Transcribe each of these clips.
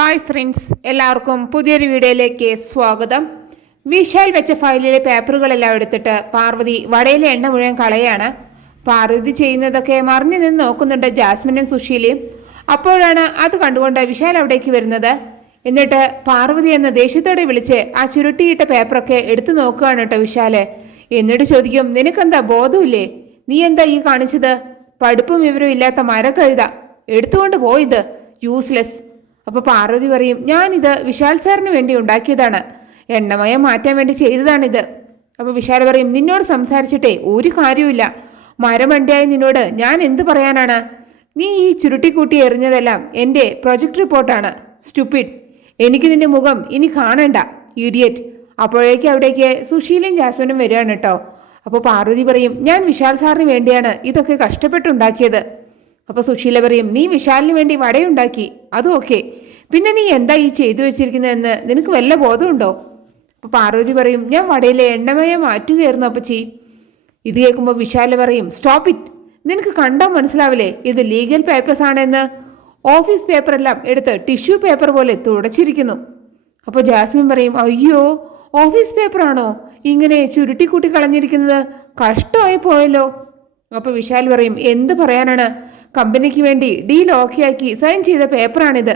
Hi friends എല്ലാവർക്കും പുതിയൊരു വീഡിയോയിലേക്ക് സ്വാഗതം. വിശാൽ വെച്ച ഫയലിലെ പേപ്പറുകളെല്ലാം എടുത്തിട്ട് പാർവതി വടയിലെ എണ്ണ മുഴുവൻ കളയാണ്. പാർവതി ചെയ്യുന്നതൊക്കെ മറിഞ്ഞു നിന്ന് നോക്കുന്നുണ്ട് ജാസ്മിനും സുശീലയും. അപ്പോഴാണ് അത് കണ്ടുകൊണ്ട് വിശാൽ അവിടേക്ക് വരുന്നത്. എന്നിട്ട് പാർവതി എന്ന ദേഷ്യത്തോടെ വിളിച്ച് ആ ചുരുട്ടിയിട്ട പേപ്പറൊക്കെ എടുത്തു നോക്കുകയാണ് കേട്ടോ വിശാൽ എന്നിട്ട് ചോദിക്കും നിനക്കെന്താ ബോധമില്ലേ നീ എന്താ ഈ കാണിച്ചത്? പഠിപ്പും വിവരവും ഇല്ലാത്ത മരക്കഴുത. എടുത്തുകൊണ്ട് പോയത്. യൂസ്ലെസ് അപ്പൊ പാർവതി പറയും ഞാനിത് വിശാൽ സാറിന് വേണ്ടി ഉണ്ടാക്കിയതാണ്. എണ്ണമയം മാറ്റാൻ വേണ്ടി ചെയ്തതാണിത്. അപ്പോൾ വിശാൽ പറയും നിന്നോട് സംസാരിച്ചിട്ടേ ഒരു കാര്യവുമില്ല. മരമണ്ടിയായി നിന്നോട് ഞാൻ എന്ത് പറയാനാണ്? നീ ഈ ചുരുട്ടിക്കൂട്ടി എറിഞ്ഞതെല്ലാം എന്റെ പ്രൊജക്ട് റിപ്പോർട്ടാണ്. സ്റ്റുപ്പിഡ്. എനിക്ക് നിന്റെ മുഖം ഇനി കാണണ്ട ഇഡിയറ്റ്. അപ്പോഴേക്ക് അവിടേക്ക് സുശീലയും ജാസ്മിനും വരികയാണ് കേട്ടോ. അപ്പോൾ പാർവതി പറയും ഞാൻ വിശാൽ സാറിന് വേണ്ടിയാണ് ഇതൊക്കെ കഷ്ടപ്പെട്ടുണ്ടാക്കിയത് അപ്പോൾ സുശീല പറയും നീ വിശാലിന് വേണ്ടി വടയുണ്ടാക്കി അതും ഓക്കെ. പിന്നെ നീ എന്താ ഈ ചെയ്തു വെച്ചിരിക്കുന്നതെന്ന് നിനക്ക് വല്ല ബോധമുണ്ടോ? അപ്പോൾ പാർവതി പറയും ഞാൻ വടയിലെ എണ്ണമയം മാറ്റുകയായിരുന്നു അപ്പച്ചി. ഇത് കേൾക്കുമ്പോൾ വിശാല പറയും സ്റ്റോപ്പ് ഇറ്റ് നിനക്ക് കണ്ടാൽ മനസ്സിലാവില്ലേ? ഇത് ലീഗൽ പേപ്പേഴ്സ് ആണെന്ന്. ഓഫീസ് പേപ്പറെല്ലാം എടുത്ത് ടിഷ്യൂ പേപ്പർ പോലെ തുടച്ചിരിക്കുന്നു. അപ്പോൾ ജാസ്മിൻ പറയും അയ്യോ ഓഫീസ് പേപ്പറാണോ? ഇങ്ങനെ ചുരുട്ടിക്കൂട്ടി കളഞ്ഞിരിക്കുന്നത്. കഷ്ടമായി പോയല്ലോ. അപ്പോൾ വിശാൽ പറയും എന്ത് പറയാനാണ്? കമ്പനിക്ക് വേണ്ടി ഡീൽ ഓക്കെ ആക്കി സൈൻ ചെയ്ത പേപ്പറാണിത്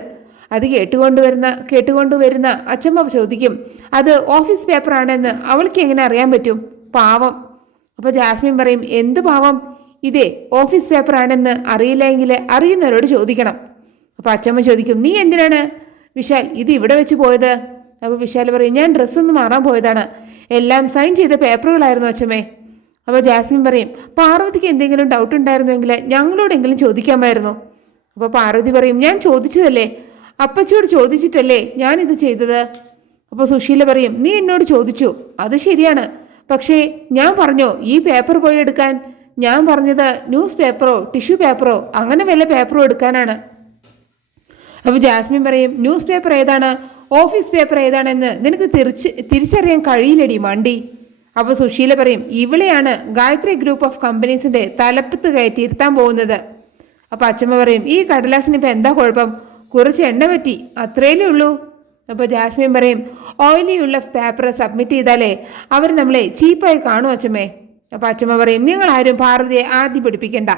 അത് കേട്ടുകൊണ്ടുവരുന്ന കേട്ടുകൊണ്ടുവരുന്ന അച്ഛമ്മ ചോദിക്കും അത് ഓഫീസ് പേപ്പറാണെന്ന് അവൾക്ക് എങ്ങനെ അറിയാൻ പറ്റും? പാവം. അപ്പോൾ ജാസ്മിൻ പറയും എന്ത് പാവം? ഇതേ ഓഫീസ് പേപ്പറാണെന്ന് അറിയില്ലെങ്കിൽ അറിയുന്നവരോട് ചോദിക്കണം. അപ്പോൾ അച്ഛമ്മ ചോദിക്കും നീ എന്തിനാണ് വിശാൽ ഇത് ഇവിടെ വെച്ച് പോയത്? അപ്പോൾ വിശാൽ പറയും ഞാൻ ഡ്രസ്സൊന്ന് മാറാൻ പോയതാണ്. എല്ലാം സൈൻ ചെയ്ത പേപ്പറുകളായിരുന്നു അച്ഛമ്മേ. അപ്പോൾ ജാസ്മിൻ പറയും പാർവതിക്ക് എന്തെങ്കിലും ഡൗട്ട് ഉണ്ടായിരുന്നുവെങ്കിൽ ഞങ്ങളോടെങ്കിലും ചോദിക്കാമായിരുന്നു. അപ്പോൾ പാർവതി പറയും ഞാൻ ചോദിച്ചതല്ലേ? അപ്പച്ചിയോട് ചോദിച്ചിട്ടല്ലേ ഞാനിത് ചെയ്തത്? അപ്പോൾ സുശീല പറയും നീ എന്നോട് ചോദിച്ചു. അത് ശരിയാണ്. പക്ഷേ ഞാൻ പറഞ്ഞോ ഈ പേപ്പർ പോയി എടുക്കാൻ? ഞാൻ പറഞ്ഞത് ന്യൂസ് പേപ്പറോ ടിഷ്യൂ പേപ്പറോ അങ്ങനെ വല്ല പേപ്പറോ എടുക്കാനാണ്. അപ്പോൾ ജാസ്മിൻ പറയും ന്യൂസ് പേപ്പർ ഏതാണ്? ഓഫീസ് പേപ്പർ ഏതാണെന്ന് നിനക്ക് തിരിച്ച് തിരിച്ചറിയാൻ കഴിയില്ലടി മണ്ടി. അപ്പോൾ സുശീല പറയും ഇവിടെയാണ് ഗായത്രി ഗ്രൂപ്പ് ഓഫ് കമ്പനീസിന്റെ തലപ്പത്ത് കയറ്റിയിരുത്താൻ പോകുന്നത്. അപ്പോൾ അച്ഛമ്മ പറയും ഈ കടലാസിന് ഇപ്പം എന്താ കുഴപ്പം? കുറച്ച് എണ്ണ പറ്റി. അത്രയല്ലേ ഉള്ളൂ. അപ്പോൾ ജാസ്മിൻ പറയും ഓയിലി ഉള്ള പേപ്പർ സബ്മിറ്റ് ചെയ്താലേ അവർ നമ്മളെ ചീപ്പായി കാണും അച്ഛമ്മേ. അപ്പോൾ അച്ഛമ്മ പറയും നിങ്ങൾ ആരും പാർവതിയെ ആദ്യം പിടിപ്പിക്കേണ്ട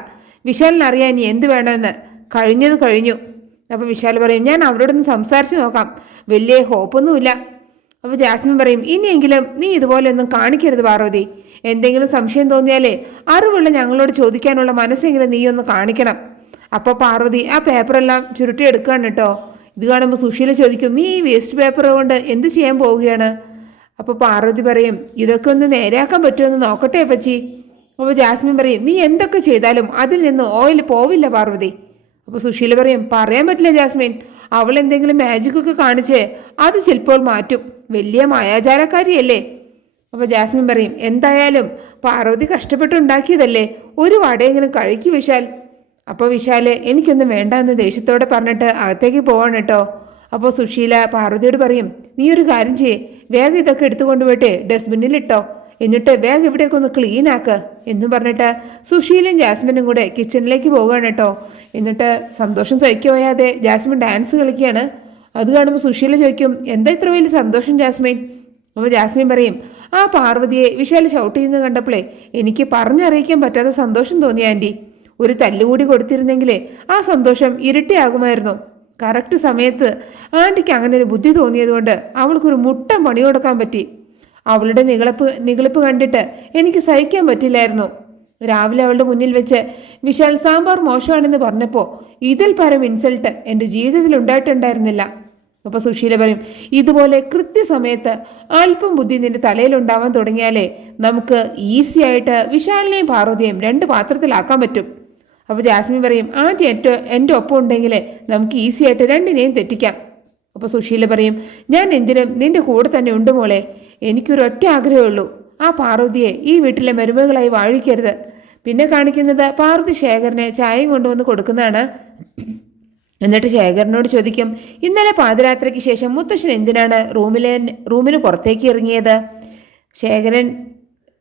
വിശാലിനറിയാൻ ഇനി എന്ത് വേണമെന്ന്. കഴിഞ്ഞത് കഴിഞ്ഞു. അപ്പോൾ വിശാൽ പറയും ഞാൻ അവരോടൊന്ന് സംസാരിച്ച് നോക്കാം. വലിയ ഹോപ്പൊന്നുമില്ല. അപ്പോൾ ജാസ്മിൻ പറയും ഇനിയെങ്കിലും നീ ഇതുപോലെ ഒന്നും കാണിക്കരുത് പാർവതി എന്തെങ്കിലും സംശയം തോന്നിയാലേ അറിവുള്ള ഞങ്ങളോട് ചോദിക്കാനുള്ള മനസ്സെങ്കിലും നീ ഒന്ന് കാണിക്കണം. അപ്പോൾ പാർവതി ആ പേപ്പറെല്ലാം ചുരുട്ടി എടുക്കുകയാണ് കേട്ടോ ഇത് കാണുമ്പോൾ സുശീല ചോദിക്കും നീ ഈ വേസ്റ്റ് പേപ്പർ കൊണ്ട് എന്ത് ചെയ്യാൻ പോവുകയാണ്? അപ്പോൾ പാർവതി പറയും ഇതൊക്കെ ഒന്ന് നേരെയാക്കാൻ പറ്റുമെന്ന് നോക്കട്ടെ പച്ചി അപ്പോൾ ജാസ്മിൻ പറയും നീ എന്തൊക്കെ ചെയ്താലും അതിൽ നിന്ന് ഓയിൽ പോവില്ല പാർവതി. അപ്പോൾ സുശീല പറയും പറയാൻ പറ്റില്ല ജാസ്മിൻ. അവൾ എന്തെങ്കിലും മാജിക്കൊക്കെ കാണിച്ച് അത് ചിലപ്പോൾ മാറ്റും. വലിയ മായാജാലക്കാരിയല്ലേ. അപ്പോൾ ജാസ്മിൻ പറയും എന്തായാലും പാർവതി കഷ്ടപ്പെട്ടുണ്ടാക്കിയതല്ലേ ഒരു വടയെങ്കിലും കഴുകി വിശാൽ അപ്പോൾ വിശാൽ എനിക്കൊന്നും വേണ്ട എന്ന് ദേഷ്യത്തോടെ പറഞ്ഞിട്ട് അകത്തേക്ക് പോവാണ് കേട്ടോ അപ്പോൾ സുശീല പാർവതിയോട് പറയും നീ ഒരു കാര്യം ചെയ്യേ വേഗം ഇതൊക്കെ എടുത്തുകൊണ്ട് പോയിട്ട് ഡസ്റ്റ്ബിന്നിൽ ഇട്ടോ. എന്നിട്ട് വേഗം ഇവിടെയൊക്കെ ഒന്ന് ക്ലീൻ ആക്ക് എന്ന് പറഞ്ഞിട്ട് സുശീലും ജാസ്മിനും കൂടെ കിച്ചണിലേക്ക് പോവുകയാണ് കേട്ടോ എന്നിട്ട് സന്തോഷം സഹിക്കുവയാതെ ജാസ്മിൻ ഡാൻസ് കളിക്കുകയാണ്. അത് കാണുമ്പോൾ സുശീല ചോദിക്കും എന്താ ഇത്ര വലിയ സന്തോഷം ജാസ്മിൻ? അപ്പോൾ ജാസ്മിൻ പറയും ആ പാർവതിയെ വിശാൽ ഷൗട്ട് ചെയ്യുന്നത് കണ്ടപ്പോഴേ എനിക്ക് പറഞ്ഞറിയിക്കാൻ പറ്റാത്ത സന്തോഷം തോന്നി ആന്റി ഒരു തല്ലുകൂടി കൊടുത്തിരുന്നെങ്കിലേ ആ സന്തോഷം ഇരട്ടിയാകുമായിരുന്നു. കറക്റ്റ് സമയത്ത് ആന്റിക്ക് അങ്ങനെ ഒരു ബുദ്ധി തോന്നിയതുകൊണ്ട് അവൾക്കൊരു മുട്ടം പണി കൊടുക്കാൻ പറ്റി. അവളുടെ നികളപ്പ് നികളിപ്പ് കണ്ടിട്ട് എനിക്ക് സഹിക്കാൻ പറ്റില്ലായിരുന്നു. രാവിലെ അവളുടെ മുന്നിൽ വെച്ച് വിശാൽ സാമ്പാർ മോശമാണെന്ന് പറഞ്ഞപ്പോൾ ഇതിൽ പരം ഇൻസൾട്ട് എന്റെ ജീവിതത്തിൽ ഉണ്ടായിട്ടുണ്ടായിരുന്നില്ല. അപ്പോൾ സുശീല പറയും ഇതുപോലെ കൃത്യസമയത്ത് അല്പം ബുദ്ധി നിന്റെ തലയിൽ ഉണ്ടാവാൻ തുടങ്ങിയാലേ നമുക്ക് ഈസി ആയിട്ട് വിശാലിനെയും പാർവതിയെയും രണ്ട് പാത്രത്തിലാക്കാൻ പറ്റും. അപ്പോൾ ജാസ്മിൻ പറയും ആദ്യം എന്റെ എന്റെ ഒപ്പം ഉണ്ടെങ്കിൽ നമുക്ക് ഈസി ആയിട്ട് രണ്ടിനെയും തെറ്റിക്കാം. അപ്പോൾ സുശീല പറയും ഞാൻ എന്തിനും നിന്റെ കൂടെ തന്നെ ഉണ്ട് മോളെ. ആഗ്രഹമേ ഉള്ളൂ. ആ പാർവതിയെ ഈ വീട്ടിലെ മരുമകളായി വാഴിക്കരുത്. പിന്നെ കാണിക്കുന്നത് പാർവതി ശേഖരനെ ചായയും കൊണ്ടുവന്ന് കൊടുക്കുന്നതാണ്. എന്നിട്ട് ശേഖരനോട് ചോദിക്കും ഇന്നലെ പാതിരാത്രിക്ക് ശേഷം മുത്തശ്ശൻ എന്തിനാണ് റൂമിലെ റൂമിന് പുറത്തേക്ക് ഇറങ്ങിയത്? ശേഖരൻ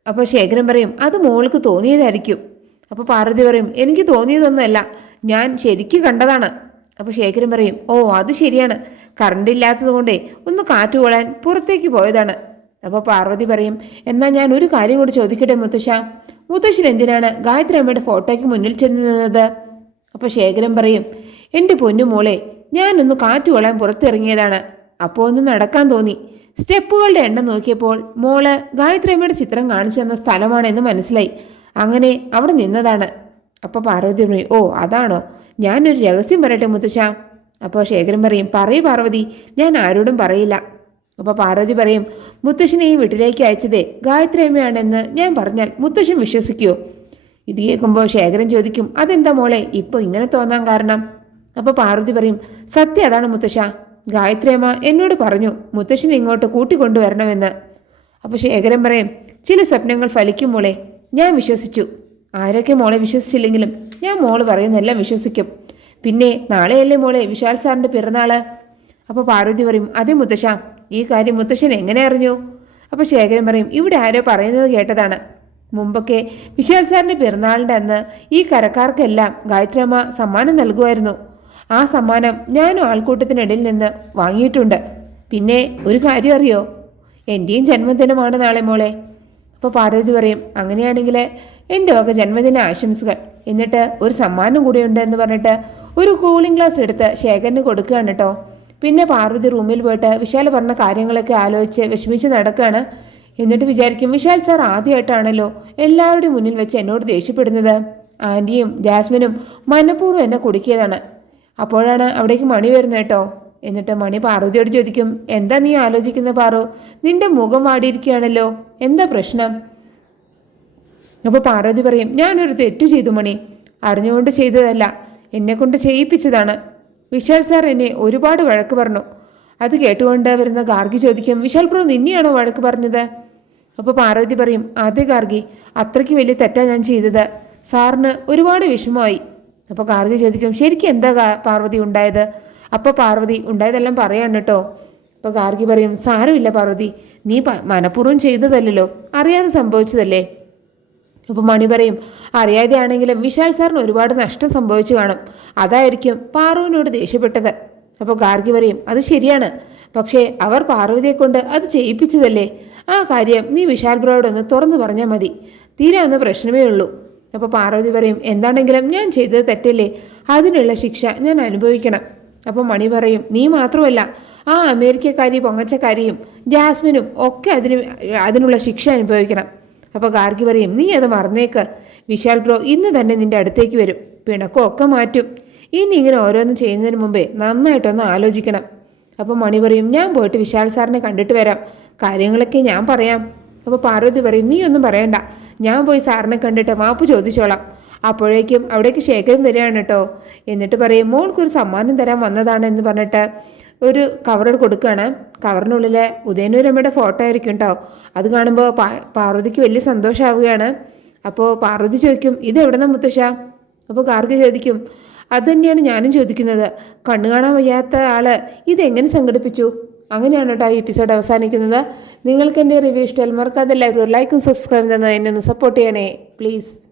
അപ്പോൾ ശേഖരൻ പറയും അത് മോൾക്ക് തോന്നിയതായിരിക്കും. അപ്പോൾ പാർവതി പറയും എനിക്ക് തോന്നിയതൊന്നുമല്ല. ഞാൻ ശരിക്കും കണ്ടതാണ്. അപ്പോൾ ശേഖരൻ പറയും ഓ അത് ശരിയാണ്. കറണ്ട് ഇല്ലാത്തത് കൊണ്ടേ ഒന്ന് കാറ്റ് കൊള്ളാൻ പുറത്തേക്ക് പോയതാണ്. അപ്പോൾ പാർവതി പറയും എന്നാൽ ഞാൻ ഒരു കാര്യം കൂടി ചോദിക്കട്ടെ മുത്തശ്ശ. മുത്തശ്ശൻ എന്തിനാണ് ഗായത്രി അമ്മയുടെ ഫോട്ടോയ്ക്ക് മുന്നിൽ ചെന്ന് നിന്നത്? അപ്പോൾ ശേഖരൻ പറയും എന്റെ പൊന്നു മോളെ ഞാനൊന്ന് കാറ്റ് കൊള്ളാൻ പുറത്തിറങ്ങിയതാണ്. അപ്പോൾ ഒന്ന് നടക്കാൻ തോന്നി. സ്റ്റെപ്പുകളുടെ എണ്ണം നോക്കിയപ്പോൾ മോൾ ഗായത്രി അമ്മയുടെ ചിത്രം കാണിച്ചു തന്ന സ്ഥലമാണെന്ന് മനസ്സിലായി. അങ്ങനെ അവിടെ നിന്നതാണ്. അപ്പോൾ പാർവതി പറയും ഓ അതാണോ? ഞാനൊരു രഹസ്യം പറയട്ടെ മുത്തശ്ശ. അപ്പോൾ ശേഖരൻ പറയും പറയൂ പാർവതി ഞാൻ ആരോടും പറയില്ല. അപ്പോൾ പാർവതി പറയും മുത്തശ്ശനെ ഈ വീട്ടിലേക്ക് അയച്ചതേ ഗായത്രി അമ്മയാണെന്ന് ഞാൻ പറഞ്ഞാൽ മുത്തശ്ശൻ വിശ്വസിക്കുമോ ഇത് കേൾക്കുമ്പോൾ ശേഖരൻ ചോദിക്കും അതെന്താ മോളെ ഇപ്പോൾ ഇങ്ങനെ തോന്നാൻ കാരണം? അപ്പോൾ പാർവതി പറയും സത്യം അതാണ് മുത്തശ്ശ. ഗായത്രിയമ്മ എന്നോട് പറഞ്ഞു മുത്തശ്ശനെ ഇങ്ങോട്ട് കൂട്ടിക്കൊണ്ടുവരണമെന്ന്. അപ്പോൾ ശേഖരൻ പറയും ചില സ്വപ്നങ്ങൾ ഫലിക്കും മോളെ. ഞാൻ വിശ്വസിച്ചു. ആരൊക്കെ മോളെ വിശ്വസിച്ചില്ലെങ്കിലും ഞാൻ മോൾ പറയുന്നെല്ലാം വിശ്വസിക്കും. പിന്നെ നാളെയല്ലേ മോളെ വിശാൽ സാറിന്റെ പിറന്നാൾ? അപ്പോൾ പാർവതി പറയും അതെ മുത്തശ്ശ ഈ കാര്യം മുത്തശ്ശൻ എങ്ങനെ അറിഞ്ഞു? അപ്പോൾ ശേഖരൻ പറയും ഇവിടെ ആരോ പറയുന്നത് കേട്ടതാണ്. മുമ്പൊക്കെ വിശാൽ സാറിന്റെ പിറന്നാളിന്റെ അന്ന് ഈ കരക്കാർക്കെല്ലാം ഗായത്രിയമ്മ സമ്മാനം നൽകുമായിരുന്നു. ആ സമ്മാനം ഞാനും ആൾക്കൂട്ടത്തിനിടയിൽ നിന്ന് വാങ്ങിയിട്ടുണ്ട്. പിന്നെ ഒരു കാര്യം അറിയോ? എന്റെയും ജന്മദിനമാണ് നാളെ മോളെ. അപ്പോൾ പാർവതി പറയും അങ്ങനെയാണെങ്കിൽ എന്റെ വക ജന്മദിന ആശംസകൾ. എന്നിട്ട് ഒരു സമ്മാനം കൂടിയുണ്ട് എന്ന് പറഞ്ഞിട്ട് ഒരു കൂളിംഗ് ഗ്ലാസ് എടുത്ത് ശേഖരന് കൊടുക്കുകയാണ് കേട്ടോ. പിന്നെ പാർവതി റൂമിൽ പോയിട്ട് വിശാൽ പറഞ്ഞ കാര്യങ്ങളൊക്കെ ആലോചിച്ച് വിഷമിച്ച് നടക്കുകയാണ്. എന്നിട്ട് വിചാരിക്കും വിശാൽ സാർ ആദ്യമായിട്ടാണല്ലോ എല്ലാവരുടെയും മുന്നിൽ വെച്ച് എന്നോട് ദേഷ്യപ്പെടുന്നത്. ആന്റിയും ജാസ്മിനും മനഃപൂർവം എന്നെ കുടുക്കിയതാണ്. അപ്പോഴാണ് അവിടേക്ക് മണി വരുന്നത് കേട്ടോ. എന്നിട്ട് മണി പാർവതിയോട് ചോദിക്കും എന്താ നീ ആലോചിക്കുന്ന പാറു? നിന്റെ മുഖം വാടിയിരിക്കുകയാണല്ലോ. എന്താ പ്രശ്നം? അപ്പോൾ പാർവതി പറയും ഞാനൊരു തെറ്റ് ചെയ്തു മണി. അറിഞ്ഞുകൊണ്ട് ചെയ്തതല്ല. എന്നെ കൊണ്ട് ചെയ്യിപ്പിച്ചതാണ്. വിശാൽ സാർ എന്നെ ഒരുപാട് വഴക്ക് പറഞ്ഞു. അത് കേട്ടുകൊണ്ട് വരുന്ന ഗാർഗി ചോദിക്കും വിശാൽ പ്രഭു നിന്നെയാണോ വഴക്ക് പറഞ്ഞത്? അപ്പോൾ പാർവതി പറയും അതെ ഗാർഗി അത്രയ്ക്ക് വലിയ തെറ്റാ ഞാൻ ചെയ്തത്. സാറിന് ഒരുപാട് വിഷമമായി. അപ്പോൾ ഗാർഗി ചോദിക്കും ശരിക്കും എന്താ പാർവതി ഉണ്ടായത്? അപ്പോൾ പാർവതി ഉണ്ടായതെല്ലാം പറയാണ് കേട്ടോ. അപ്പോൾ ഗാർഗി പറയും സാരമില്ല പാർവതി നീ മനഃപൂർവം ചെയ്തതല്ലല്ലോ അറിയാതെ സംഭവിച്ചതല്ലേ? അപ്പോൾ മണി പറയും അറിയാതെയാണെങ്കിലും വിശാൽ സാറിന് ഒരുപാട് നഷ്ടം സംഭവിച്ചു കാണും. അതായിരിക്കും പാറുവിനോട് ദേഷ്യപ്പെട്ടത്. അപ്പോൾ ഗാർഗി പറയും അത് ശരിയാണ് പക്ഷേ അവർ പാർവതിയെ കൊണ്ട് അത് ചെയ്യിപ്പിച്ചതല്ലേ? ആ കാര്യം നീ വിശാൽ ബ്രോയോടൊന്ന് തുറന്നു പറഞ്ഞാൽ മതി. തീരെ ഒന്ന് പ്രശ്നമേ ഉള്ളൂ. അപ്പോൾ പാർവതി പറയും എന്താണെങ്കിലും ഞാൻ ചെയ്തത് തെറ്റല്ലേ? അതിനുള്ള ശിക്ഷ ഞാൻ അനുഭവിക്കണം. അപ്പോൾ മണി പറയും നീ മാത്രമല്ല ആ അമേരിക്കക്കാരി പൊങ്ങച്ചക്കാരിയും ജാസ്മിനും ഒക്കെ അതിന് അതിനുള്ള ശിക്ഷ അനുഭവിക്കണം. അപ്പോൾ ഗാർഗി പറയും നീ അത് മറന്നേക്ക്. വിശാൽ ബ്രോ ഇന്ന് തന്നെ നിന്റെ അടുത്തേക്ക് വരും. പിണക്കോ ഒക്കെ മാറ്റും. ഇനി ഇങ്ങനെ ഓരോന്നും ചെയ്യുന്നതിന് മുമ്പേ നന്നായിട്ടൊന്ന് ആലോചിക്കണം. അപ്പോൾ മണി പറയും ഞാൻ പോയിട്ട് വിശാൽ സാറിനെ കണ്ടിട്ട് വരാം. കാര്യങ്ങളൊക്കെ ഞാൻ പറയാം. അപ്പോൾ പാർവതി പറയും നീ ഒന്നും പറയണ്ട. ഞാൻ പോയി സാറിനെ കണ്ടിട്ട് മാപ്പ് ചോദിച്ചോളാം. അപ്പോഴേക്കും അവിടേക്ക് ശേഖരം വരികയാണ് കേട്ടോ. എന്നിട്ട് പറയും മോൾക്കൊരു സമ്മാനം തരാൻ വന്നതാണ് എന്ന് പറഞ്ഞിട്ട് ഒരു കവർ കൊടുക്കുകയാണ്. കവറിനുള്ളിലെ ഉദയനൂരമ്മയുടെ ഫോട്ടോ ആയിരിക്കും കേട്ടോ. അത് കാണുമ്പോൾ പാ പാർവതിക്ക് വലിയ സന്തോഷമാവുകയാണ് അപ്പോൾ പാർവതി ചോദിക്കും ഇത് എവിടെ നിന്ന് മുത്തശ്ശ? അപ്പോൾ കാർഗി ചോദിക്കും അത് തന്നെയാണ് ഞാനും ചോദിക്കുന്നത്. കണ്ണു കാണാൻ വയ്യാത്ത ആൾ ഇതെങ്ങനെ സംഘടിപ്പിച്ചു? അങ്ങനെയാണ് കേട്ടോ ഈ എപ്പിസോഡ് അവസാനിക്കുന്നത്. നിങ്ങൾക്ക് എന്റെ റിവ്യൂ ഇഷ്ടം മറക്കാതെ എല്ലാവരും ലൈക്കും സബ്സ്ക്രൈബ് തന്നെ എന്നെ ഒന്ന് സപ്പോർട്ട് ചെയ്യണേ പ്ലീസ്